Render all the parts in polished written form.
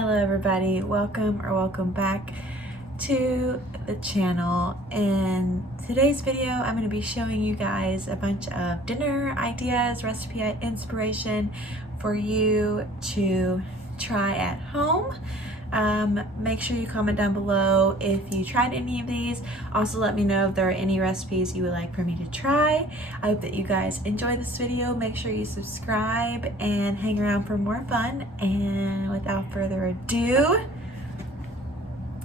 Hello everybody, welcome back to the channel. In today's video I'm going to be showing you guys a bunch of dinner ideas, recipe inspiration for you to try at home. Make sure you comment down below if you tried any of these. Also let me know if there are any recipes you would like for me to try. I hope that you guys enjoy this video. Make sure you subscribe and hang around for more fun. And without further ado,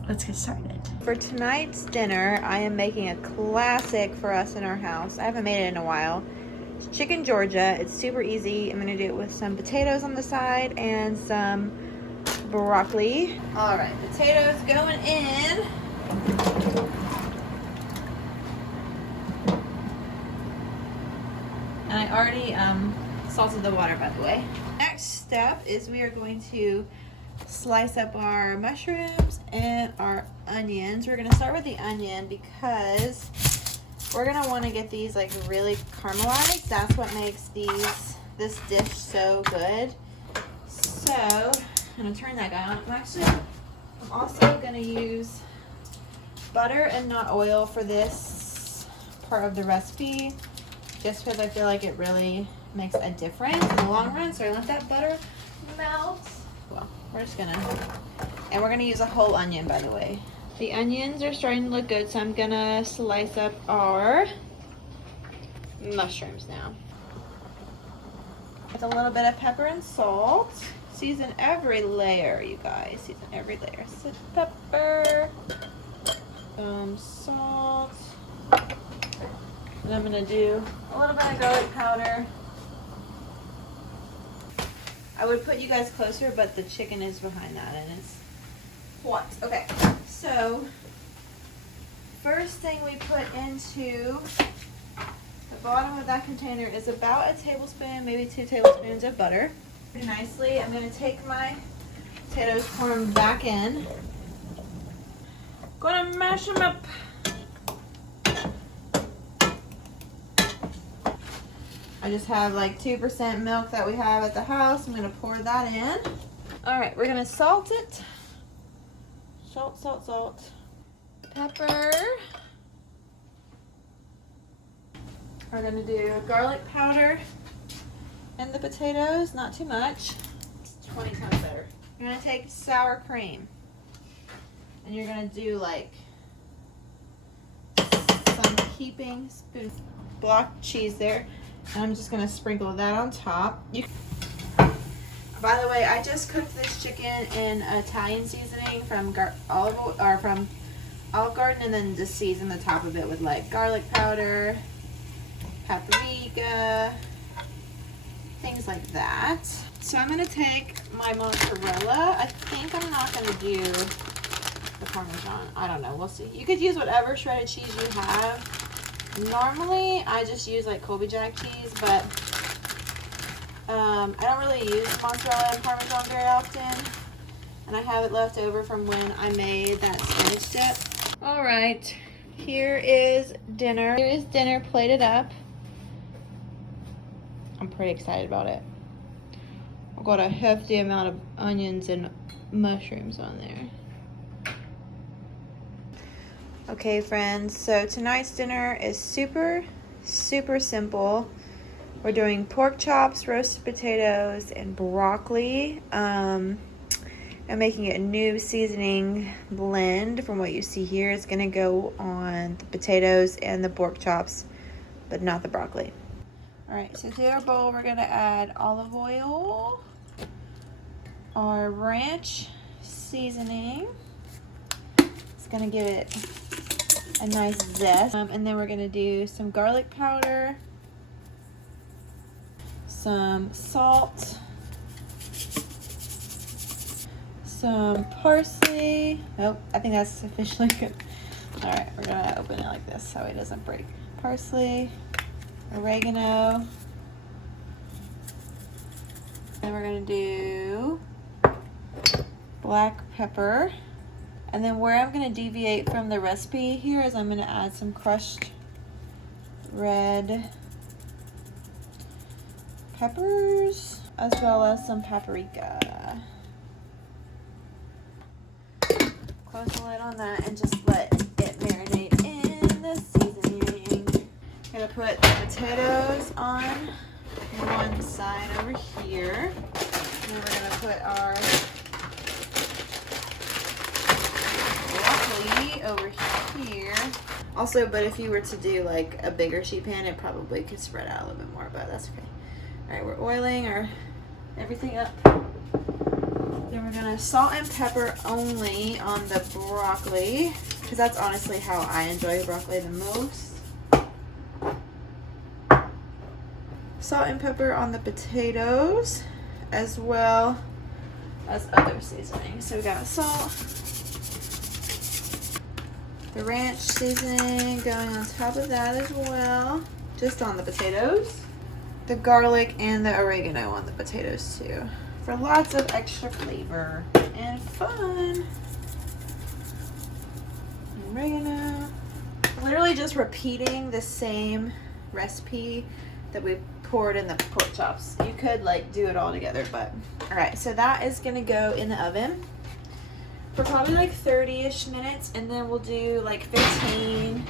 let's get started. For tonight's dinner, I am making a classic for us in our house. I haven't made it in a while. It's chicken Georgia. It's super easy. I'm gonna do it with some potatoes on the side and some broccoli. All right, potatoes going in. And I already salted the water, by the way. Next step is we are going to slice up our mushrooms and our onions. We're gonna start with the onion because we're gonna want to get these like really caramelized. That's what makes this dish so good. So I'm gonna turn that guy on. I'm also gonna use butter and not oil for this part of the recipe, just because I feel like it really makes a difference in the long run. So I let that butter melt. Well, we're gonna use a whole onion, by the way. The onions are starting to look good, so I'm gonna slice up our mushrooms now. With a little bit of pepper and salt. Season every layer, you guys. Season every layer. Some pepper, salt. And I'm gonna do a little bit of garlic powder. I would put you guys closer, but the chicken is behind that and it's hot. Okay, so first thing we put into the bottom of that container is about a tablespoon, maybe 2 tablespoons of butter. Nicely, I'm going to take my potatoes, pour them back in. Gonna mash them up. I just have like 2% milk that we have at the house. I'm going to pour that in. All right, we're going to salt it. Salt, salt, salt. Pepper. We're going to do garlic powder. And the potatoes, not too much. It's 20 times better. You're gonna take sour cream. And you're gonna do like some heaping spoon block cheese there. And I'm just gonna sprinkle that on top. By the way, I just cooked this chicken in Italian seasoning from Olive Garden, and then just seasoned the top of it with like garlic powder, paprika, things like that. So I'm gonna take my mozzarella. I think I'm not gonna do the Parmesan. I don't know, we'll see. You could use whatever shredded cheese you have. Normally I just use like Colby Jack cheese, but I don't really use mozzarella and Parmesan very often, and I have it left over from when I made that spinach dip. All right, here is dinner. Here is dinner plated up. I'm pretty excited about it. I've got a hefty amount of onions and mushrooms on there. Okay friends, so tonight's dinner is super simple. We're doing pork chops, roasted potatoes, and broccoli. I'm making a new seasoning blend from what you see here. It's gonna go on the potatoes and the pork chops, but not the broccoli. Alright, so to our bowl, we're going to add olive oil, our ranch seasoning. It's going to give it a nice zest. And then we're going to do some garlic powder, some salt, some parsley. Oh, I think that's sufficiently good. Alright, we're going to open it like this so it doesn't break. Parsley, oregano, and we're going to do black pepper. And then where I'm going to deviate from the recipe here is I'm going to add some crushed red peppers as well as some paprika. close the lid on that and just let it marinate in the seasoning. I'm gonna put the potatoes on one side over here. And then we're gonna put our broccoli over here. Also, but if you were to do like a bigger sheet pan, it probably could spread out a little bit more, but that's okay. All right, we're oiling our everything up. Then we're gonna salt and pepper only on the broccoli, because that's honestly how I enjoy broccoli the most. Salt and pepper on the potatoes, as well as other seasonings. So we got salt, the ranch seasoning going on top of that as well, just on the potatoes. The garlic and the oregano on the potatoes too, for lots of extra flavor and fun. Oregano. Literally just repeating the same recipe that we poured in the pork chops. You could like do it all together, but all right. So that is gonna go in the oven for probably like 30-ish minutes, and then we'll do like 15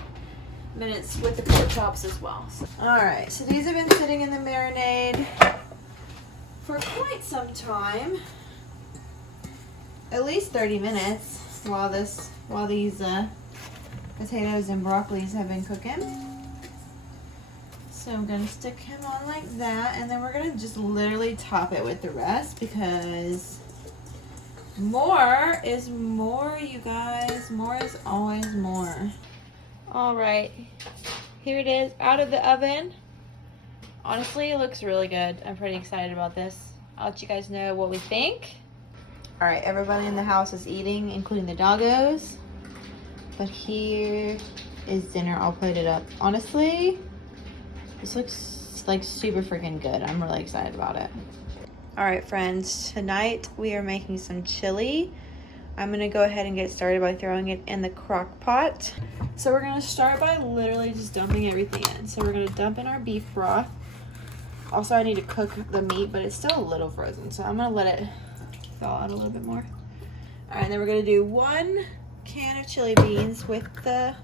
minutes with the pork chops as well. So, all right, so these have been sitting in the marinade for quite some time, at least 30 minutes, while these potatoes and broccolis have been cooking. So I'm gonna stick him on like that, and then we're gonna just literally top it with the rest, because more is more, you guys. More is always more. All right, here it is out of the oven. Honestly, it looks really good. I'm pretty excited about this. I'll let you guys know what we think. All right, everybody in the house is eating, including the doggos. But here is dinner all plated up. Honestly, this looks like super freaking good. I'm really excited about it. All right, friends, tonight we are making some chili. I'm gonna go ahead and get started by throwing it in the crock pot. So we're gonna start by literally just dumping everything in. So we're gonna dump in our beef broth. Also, I need to cook the meat, but it's still a little frozen, so I'm gonna let it thaw out a little bit more. All right, and then we're gonna do 1 can of chili beans with the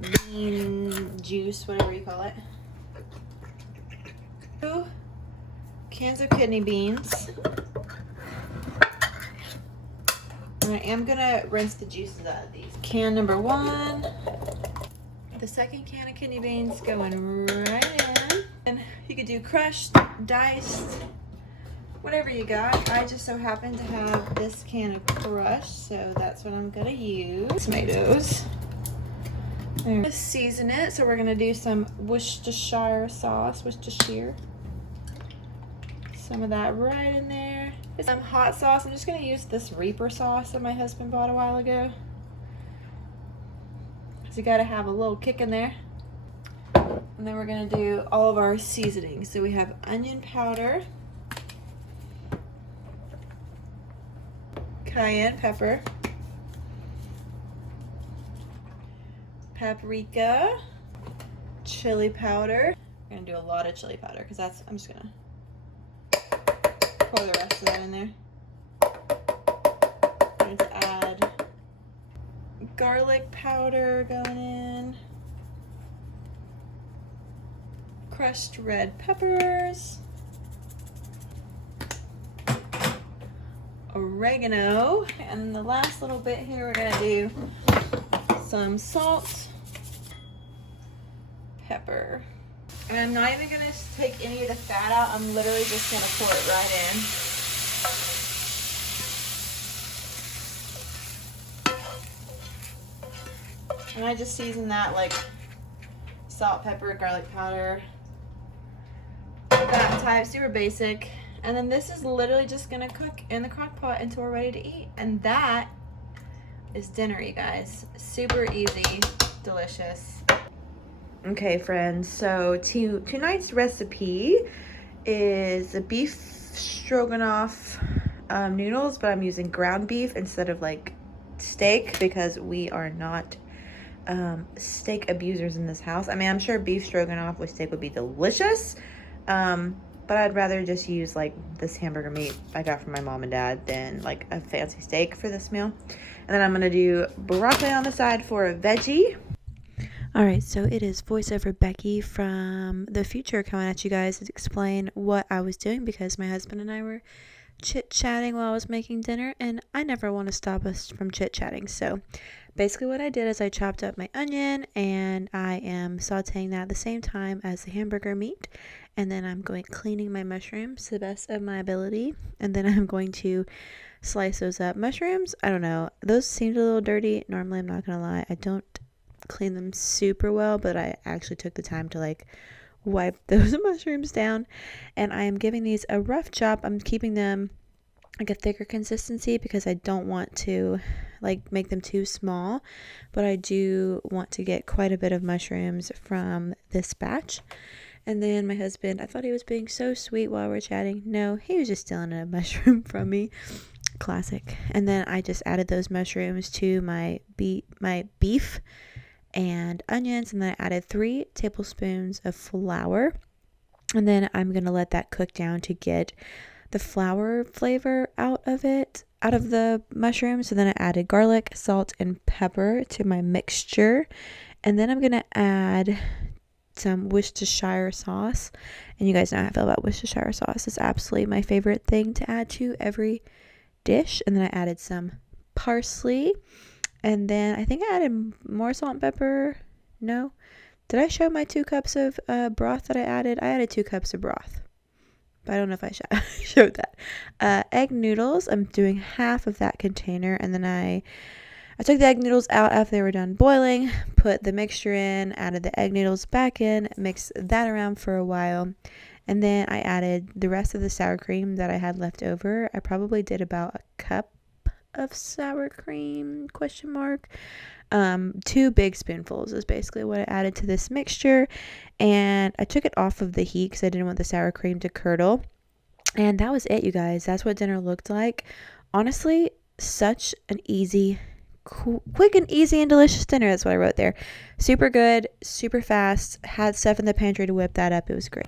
bean juice, whatever you call it. 2 cans of kidney beans. And I am gonna rinse the juices out of these. Can number 1. The second can of kidney beans going right in. And you could do crushed, diced, whatever you got. I just so happen to have this can of crushed, so that's what I'm gonna use. Tomatoes. There. Season it, so we're gonna do some Worcestershire sauce, Worcestershire. Some of that right in there. Some hot sauce. I'm just gonna use this Reaper sauce that my husband bought a while ago. So you gotta have a little kick in there. And then we're gonna do all of our seasonings. So we have onion powder, cayenne pepper, paprika, chili powder. We're gonna do a lot of chili powder because I'm just gonna pour the rest of that in there. I'm going to add garlic powder going in, crushed red peppers, oregano, and the last little bit here we're gonna do some salt, pepper. And I'm not even gonna take any of the fat out. I'm literally just gonna pour it right in. And I just season that like salt, pepper, garlic powder, that type, super basic. And then this is literally just gonna cook in the crock pot until we're ready to eat. And that is dinner, you guys. Super easy, delicious. Okay, friends, so tonight's recipe is a beef stroganoff noodles, but I'm using ground beef instead of like steak because we are not steak abusers in this house. I mean, I'm sure beef stroganoff with steak would be delicious, but I'd rather just use like this hamburger meat I got from my mom and dad than like a fancy steak for this meal. And then I'm gonna do broccoli on the side for a veggie. Alright, so it is voiceover Becky from the future coming at you guys to explain what I was doing, because my husband and I were chit-chatting while I was making dinner, and I never want to stop us from chit-chatting. So basically what I did is I chopped up my onion, and I am sauteing that at the same time as the hamburger meat, and then I'm cleaning my mushrooms to the best of my ability, and then I'm going to slice those up. Mushrooms, I don't know, those seemed a little dirty. Normally, I'm not gonna lie, I don't clean them super well, but I actually took the time to like wipe those mushrooms down, and I am giving these a rough chop. I'm keeping them like a thicker consistency because I don't want to like make them too small, but I do want to get quite a bit of mushrooms from this batch. And then my husband, I thought he was being so sweet while we were chatting. No, he was just stealing a mushroom from me. Classic. And then I just added those mushrooms to my beef and onions, and then I added 3 tablespoons of flour, and then I'm gonna let that cook down to get the flour flavor out of the mushrooms. So then I added garlic, salt, and pepper to my mixture, and then I'm gonna add some Worcestershire sauce, and you guys know how I feel about Worcestershire sauce. It's absolutely my favorite thing to add to every dish. And then I added some parsley. And then I think I added more salt and pepper. No. Did I show my 2 cups of broth that I added? I added 2 cups of broth, but I don't know if I showed that. Egg noodles. I'm doing half of that container. And then I took the egg noodles out after they were done boiling, put the mixture in, added the egg noodles back in, mixed that around for a while. And then I added the rest of the sour cream that I had left over. I probably did about a cup of sour cream, ? 2 big spoonfuls is basically what I added to this mixture, and I took it off of the heat because I didn't want the sour cream to curdle. And that was it, you guys. That's what dinner looked like. Honestly, such an easy, quick and easy and delicious dinner. That's what I wrote there. Super good, super fast. Had stuff in the pantry to whip that up. It was great.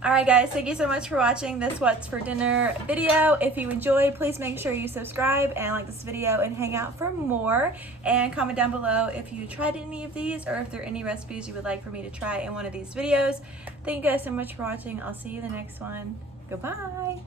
Alright guys, thank you so much for watching this What's for Dinner video. If you enjoyed, please make sure you subscribe and like this video and hang out for more. And comment down below if you tried any of these or if there are any recipes you would like for me to try in one of these videos. Thank you guys so much for watching. I'll see you in the next one. Goodbye!